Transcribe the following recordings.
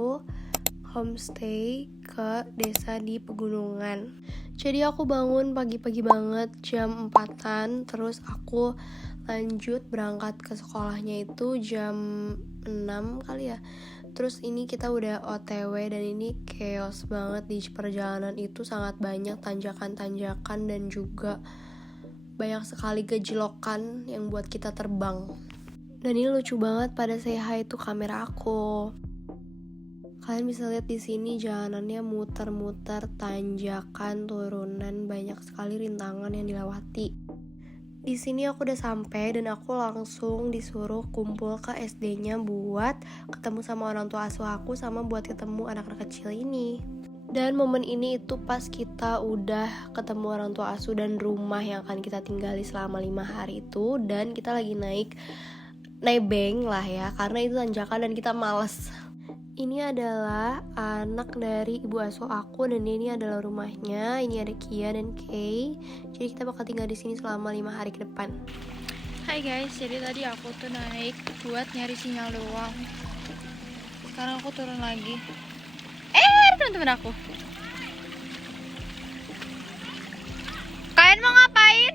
itu homestay ke desa di pegunungan. Jadi aku bangun pagi-pagi banget jam 4-an, terus aku lanjut berangkat ke sekolahnya itu jam 6 kali ya. Terus ini kita udah OTW dan ini chaos banget. Di perjalanan itu sangat banyak tanjakan-tanjakan dan juga banyak sekali gejlokan yang buat kita terbang. Dan ini lucu banget, pada say hi itu kamera aku. Kalian bisa lihat di sini jalanannya muter-muter, tanjakan, turunan, banyak sekali rintangan yang dilewati. Di sini aku udah sampai dan aku langsung disuruh kumpul ke SD-nya buat ketemu sama orang tua asuh aku sama buat ketemu anak-anak kecil ini. Dan momen ini itu pas kita udah ketemu orang tua asuh dan rumah yang akan kita tinggali selama 5 hari itu, dan kita lagi naik nebeng lah ya, karena itu tanjakan dan kita males. Ini adalah anak dari ibu asuh aku dan ini adalah rumahnya. Ini ada Kia dan Kay. Jadi kita bakal tinggal di sini selama 5 hari ke depan. Hai guys, jadi tadi aku tuh naik buat nyari sinyal doang. Sekarang aku turun lagi. Ada teman-teman aku. Kalian mau ngapain?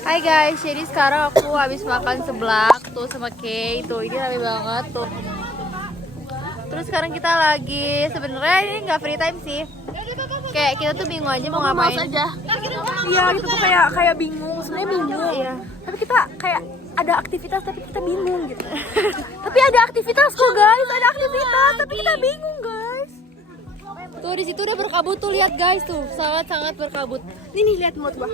Hai guys, jadi sekarang aku habis makan seblak tuh sama Kay. Tuh ini rame banget tuh. Terus sekarang kita lagi, sebenarnya ini nggak free time sih. Kayak kita tuh bingung aja mau ngapain. Aja. Iya, kita tuh kayak bingung, sebenarnya bingung. Iya. Tapi kita kayak ada aktivitas tapi kita bingung gitu. Tapi ada aktivitas kok guys, ada aktivitas tapi kita bingung guys. Tuh di situ udah berkabut tuh, lihat guys tuh, sangat-sangat berkabut. Nih lihat mood gua.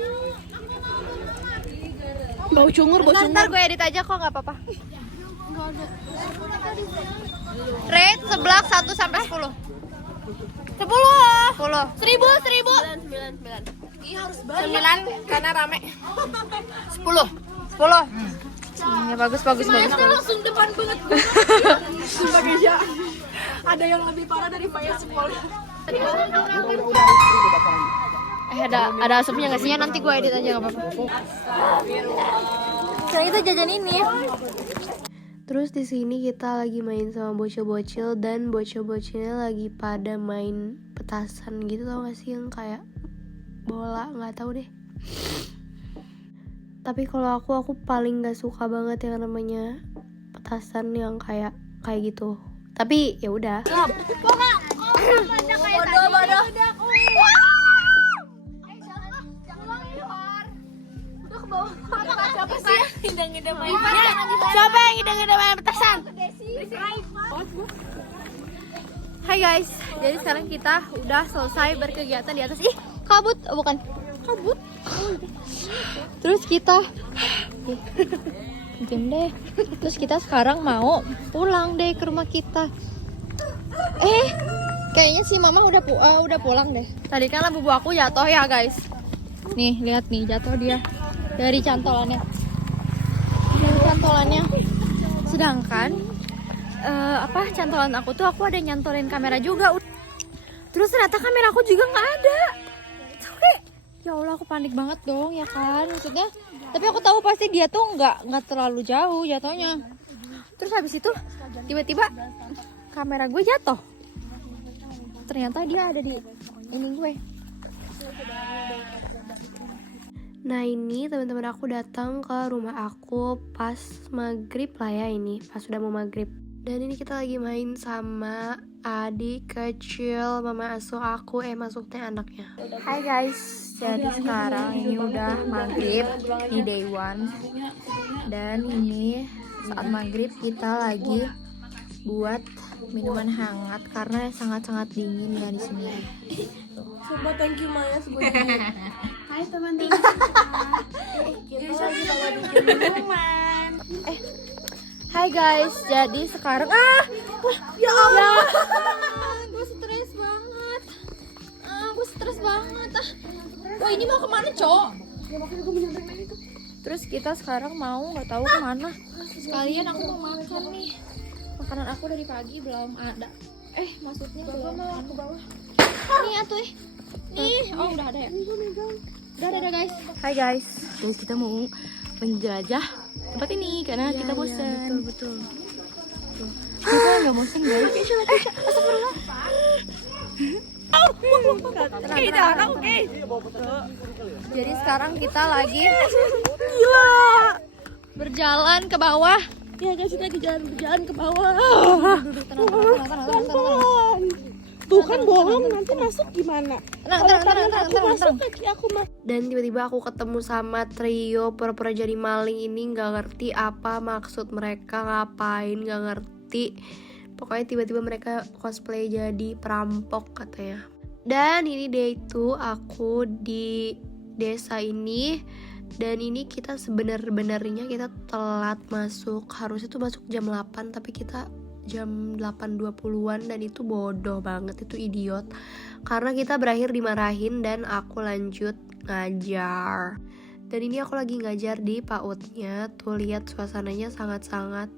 Bau cungur. Ntar gue edit aja kok, nggak apa-apa. Rate seblak 1 sampai 10. 10. 1000. 9. Ih harus banget. 9 karena rame. 10. Ya bagus. Langsung depan banget gua. Sebagai ya. Ada yang lebih parah dari Faya Sepol. Ada asapnya nggak sih? Ya, nanti gue edit aja, nggak apa-apa. Sekarang kita jajan ini. Terus di sini kita lagi main sama bocil-bocil dan bocil-bocilnya lagi pada main petasan gitu, tau gak sih, yang kayak bola, nggak tahu deh. Tapi kalau aku paling nggak suka banget yang namanya petasan yang kayak gitu. Tapi ya udah. Bodoh. Siapa sih ngidam-ngidam main? Siapa yang ngidam-ngidam main petasan? Hai guys, jadi sekarang kita udah selesai berkegiatan di atas. Ih, kabut, oh, bukan kabut. Terus kita diam deh. Terus kita sekarang mau pulang deh ke rumah kita. Kayaknya si mama udah pulang deh. Tadi kan lampu aku jatuh ya guys. Nih, lihat nih, jatuh dia dari cantolannya. Sedangkan cantolan aku tuh aku ada nyantolin kamera juga. Terus ternyata kamera aku juga nggak ada. Oke, ya Allah, aku panik banget dong ya kan, maksudnya. Tapi aku tahu pasti dia tuh nggak terlalu jauh jatuhnya. Terus habis itu tiba-tiba kamera gue jatuh. Ternyata dia ada di ini gue. Nah ini teman-teman aku datang ke rumah aku pas maghrib lah ya, ini pas sudah mau maghrib. Dan ini kita lagi main sama adik kecil mama asuh aku, maksudnya anaknya. Hai guys, jadi sekarang ini udah maghrib di day one. Dan ini saat maghrib kita lagi buat minuman hangat karena sangat-sangat dingin ya di sini. Coba thank you Maya sebelumnya. Hai teman-teman. Kita lagi bawa bikin minuman. Hai guys, jadi sekarang Ya Allah. gue stres banget. Wah, ini mau kemana, Cok? Ya makanya gue menyampaikan itu. Terus kita sekarang nggak tahu kemana. Sekalian aku mau makan nih. Makanan aku dari pagi belum ada. Maksudnya belum ke bawah. Nih atuh. Nih, udah ada ya. Udah ada guys. Hai guys, kita mau menjelajah tempat ini karena kita bosan. Betul. Kita nggak bosan guys. Jadi sekarang kita lagi berjalan ke bawah. Ya guys, kita lagi jalan ke bawah. Tenang. Tuh kan bolong, nanti masuk gimana? Tenang. Masuk kaki aku mah. Dan tiba-tiba aku ketemu sama trio pura-pura jadi maling ini. Gak ngerti apa maksud mereka, ngapain, gak ngerti. Pokoknya tiba-tiba mereka cosplay jadi perampok katanya. Dan ini day 2 aku di desa ini. Dan ini kita sebenarnya kita telat masuk. Harusnya tuh masuk jam 8, tapi kita jam 8.20-an. Dan itu bodoh banget, itu idiot. Karena kita berakhir dimarahin dan aku lanjut ngajar. Dan ini aku lagi ngajar di PAUD-nya. Tuh lihat suasananya sangat-sangat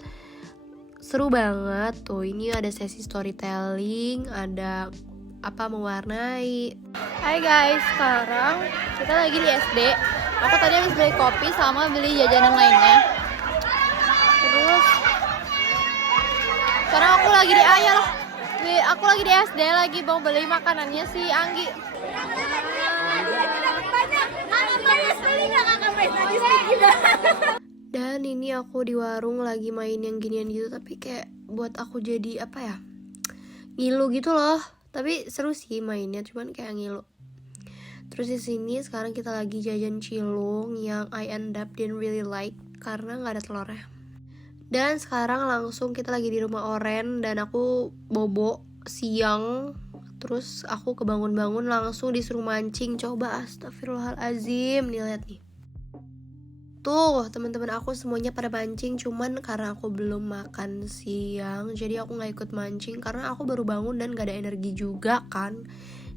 seru banget. Tuh ini ada sesi storytelling, ada apa mewarnai. Hai guys, sekarang kita lagi di SD. Aku tadi habis beli kopi sama beli jajanan lainnya. Terus sekarang aku lagi di Ayal. Aku lagi di SD lagi mau beli makanannya si Anggi. Dan ini aku di warung lagi main yang ginian gitu, tapi kayak buat aku jadi apa ya, ngilu gitu loh. Tapi seru sih mainnya, cuman kayak ngilu. Terus di sini sekarang kita lagi jajan cilung yang I end up didn't really like karena nggak ada telurnya. Dan sekarang langsung kita lagi di rumah Oren dan aku bobo siang. Terus aku kebangun-bangun langsung disuruh mancing. Coba astagfirullahalazim, nih lihat nih. Tuh teman-teman aku semuanya pada mancing, cuman karena aku belum makan siang jadi aku nggak ikut mancing karena aku baru bangun dan gak ada energi juga kan.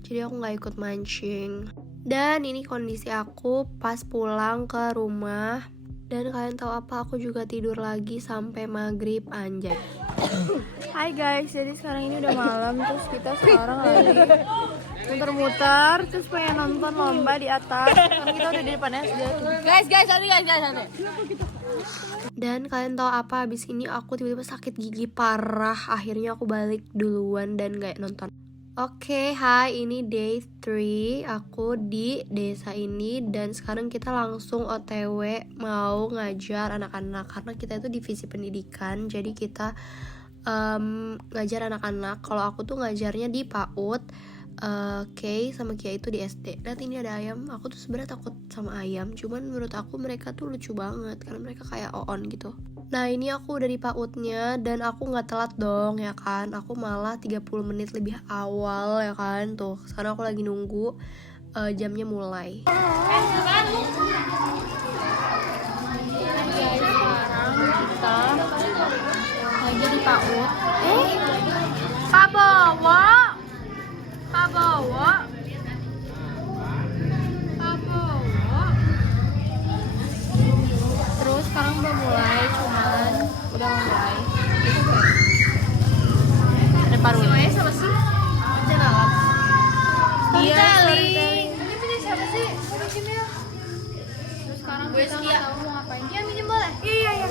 Jadi aku gak ikut mancing. Dan ini kondisi aku pas pulang ke rumah. Dan kalian tahu apa, aku juga tidur lagi sampai maghrib, anjay. Hai guys, jadi sekarang ini udah malam. Terus kita sekarang lagi muter-muter. Terus pengen nonton lomba di atas. Karena kita udah di depan SD tuh. Guys, santai. Dan kalian tahu apa, abis ini aku tiba-tiba sakit gigi parah. Akhirnya aku balik duluan dan gak nonton. Oke, hai, ini day 3 aku di desa ini. Dan sekarang kita langsung OTW mau ngajar anak-anak. Karena kita itu divisi pendidikan, jadi kita ngajar anak-anak. Kalau aku tuh ngajarnya di PAUD, Kay sama Kia itu di SD. Lihat ini ada ayam. Aku tuh sebenarnya takut sama ayam, cuman menurut aku mereka tuh lucu banget karena mereka kayak oon gitu. Nah ini aku udah di PAUD-nya dan aku gak telat dong ya kan. Aku malah 30 menit lebih awal ya kan. Tuh sekarang aku lagi nunggu jamnya mulai. Guys, sekarang kita lagi di PAUD. Pak bawa. Terus sekarang udah mulai, cuman udah mulai. Ada parunya sama sih? Jenalat. Storytelling. Ini punya siapa sih? Terus sekarang kita nggak tahu mau ngapain. Dia minjem boleh? Iya.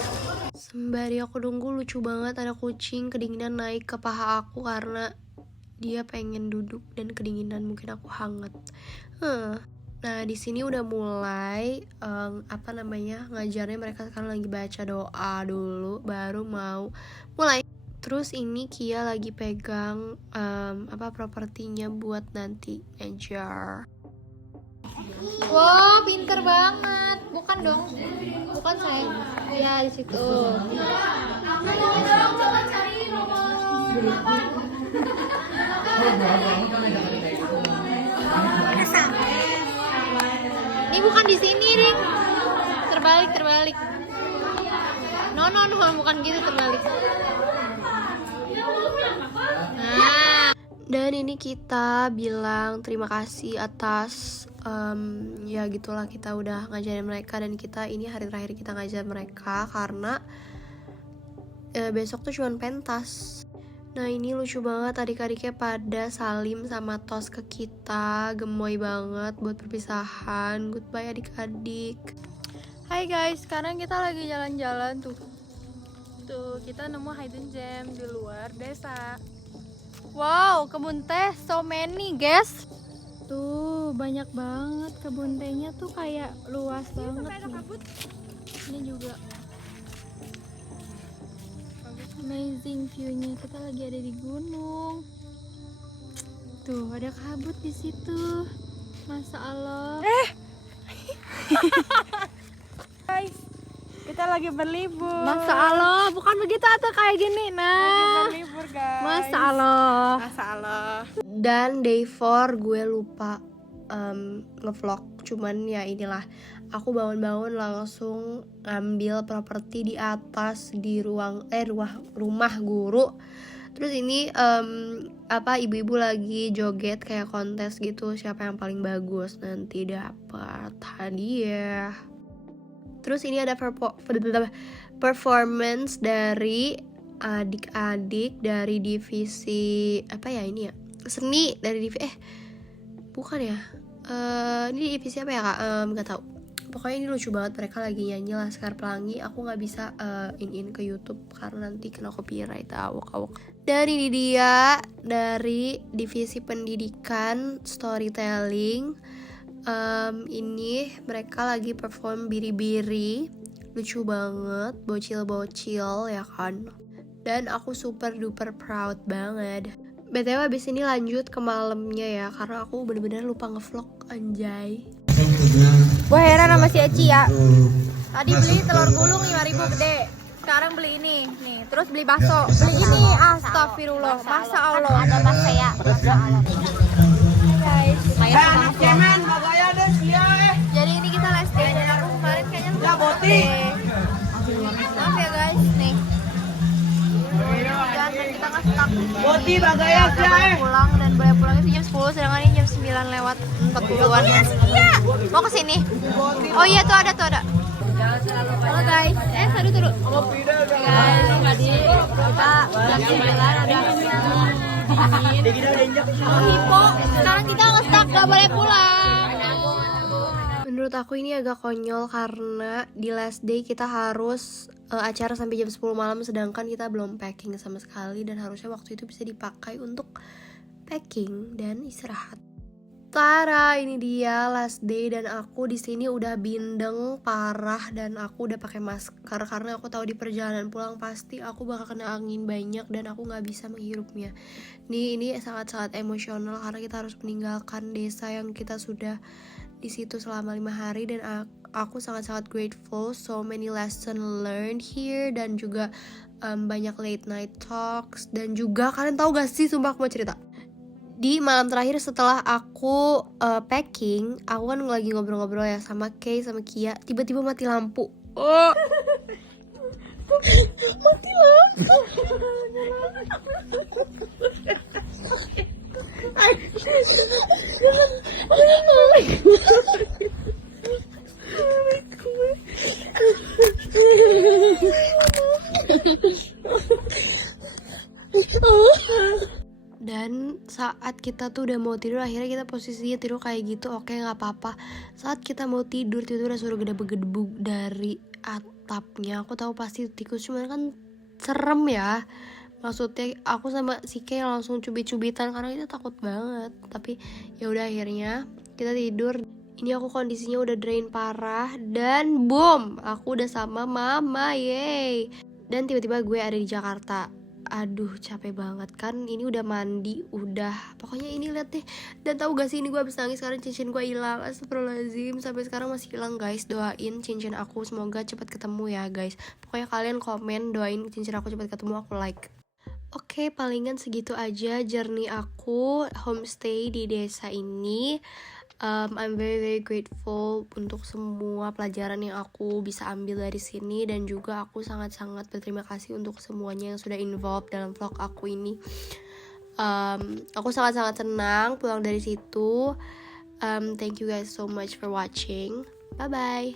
Sembari aku nunggu, lucu banget ada kucing kedinginan naik ke paha aku karena dia pengen duduk dan kedinginan, mungkin aku hangat. Nah di sini udah mulai ngajarnya. Mereka sekarang lagi baca doa dulu baru mau mulai. Terus ini Kia lagi pegang propertinya buat nanti ngajar. Wow, pinter banget. Bukan dong. Bukan sayang. Ya di situ. Ini bukan di sini, Ring. Terbalik. No, bukan gitu, terbalik. Nah. Dan ini kita bilang terima kasih atas ya gitulah, kita udah ngajarin mereka. Dan kita ini hari terakhir kita ngajar mereka karena besok tuh cuman pentas. Nah ini lucu banget, adik-adiknya pada salim sama tos ke kita. Gemoy banget buat perpisahan. Goodbye adik-adik. Hai guys, sekarang kita lagi jalan-jalan tuh. Tuh, kita nemu hidden gem di luar desa. Wow, kebun teh so many, guys. Tuh, banyak banget kebun tehnya tuh kayak luas banget nih. Ini juga amazing view-nya. Kita lagi ada di gunung. Tuh, ada kabut di situ. Masya Allah. Guys, kita lagi berlibur. Masya Allah, bukan begitu atau kayak gini. Nah, Berlibur guys. Masya Allah. Masalah. Dan day 4 gue lupa ngevlog, cuman ya inilah, aku bangun-bangun langsung ngambil properti di atas di rumah guru. Terus ini ibu-ibu lagi joget kayak kontes gitu, siapa yang paling bagus nanti dapat hadiah. Terus ini ada performance dari adik-adik dari divisi seni dari divisi ini divisi apa ya kak? Nggak tahu. Pokoknya ini lucu banget, mereka lagi nyanyi Laskar Pelangi. Aku nggak bisa in ke YouTube karena nanti kena copyright awak. Dan ini dia dari divisi pendidikan storytelling. Ini mereka lagi perform biri-biri, lucu banget, bocil-bocil ya kan. Dan aku super duper proud banget. BTW abis ini lanjut ke malamnya ya, karena aku bener-bener lupa ngevlog, anjay. Gue heran sama si Eci ya. Tadi beli telur gulung 5.000 gede. Sekarang beli ini, nih. Terus beli bakso. Beli ini, astagfirullah. Masya Allah. Ada bakso ya. Masya Allah. Guys. Cemen, Jadi ini kita les day dan aku kemarin kayaknya lupa Boti. Maaf ya guys, nih. Dan kita nggak stuck. Boti bagaya Udah boleh pulang, dan boleh pulang itu jam 10, sedangkan ini jam 9 lewat 40-an. Mau ke sini? Oh iya tuh ada. Halo guys. Tunggu. Guys, tadi kita jam 9 ada hipo. Sekarang kita nge-stuck, gak boleh pulang. Menurut aku ini agak konyol karena di last day kita harus acara sampai jam 10 malam, sedangkan kita belum packing sama sekali, dan harusnya waktu itu bisa dipakai untuk packing dan istirahat. Tara, ini dia last day dan aku di sini udah bindeng parah dan aku udah pakai masker karena aku tahu di perjalanan pulang pasti aku bakal kena angin banyak dan aku nggak bisa menghirupnya. Ini sangat-sangat emosional karena kita harus meninggalkan desa yang kita sudah di situ selama 5 hari, dan aku sangat-sangat grateful, so many lesson learned here, dan juga banyak late night talks. Dan juga kalian tahu gak sih, sumpah aku mau cerita, di malam terakhir setelah aku packing, aku kan lagi ngobrol-ngobrol ya sama Kay sama Kia, tiba-tiba mati lampu. Oh. Mati lampu. Dan saat kita tuh udah mau tidur, akhirnya kita posisinya tidur kayak gitu, oke nggak apa-apa. Saat kita mau tidur udah suruh gede-gedebuk dari atapnya. Aku tahu pasti tikus, cuman kan serem ya. Maksudnya aku sama si Kay langsung cubit-cubitan karena kita takut banget. Tapi ya udah akhirnya kita tidur. Ini aku kondisinya udah drain parah dan boom, aku udah sama mama, yeay. Dan tiba-tiba gue ada di Jakarta. Aduh capek banget kan, ini udah mandi, udah pokoknya ini lihat deh. Dan tahu gak sih, ini gue habis nangis karena cincin gue hilang. Astagfirullahaladzim, sampai sekarang masih hilang guys. Doain cincin aku semoga cepat ketemu ya guys. Pokoknya kalian komen doain cincin aku cepat ketemu, aku like. Oke, palingan segitu aja journey aku homestay di desa ini. I'm very very grateful untuk semua pelajaran yang aku bisa ambil dari sini, dan juga aku sangat-sangat berterima kasih untuk semuanya yang sudah involved dalam vlog aku ini. Aku sangat-sangat senang pulang dari situ. Thank you guys so much for watching. Bye bye.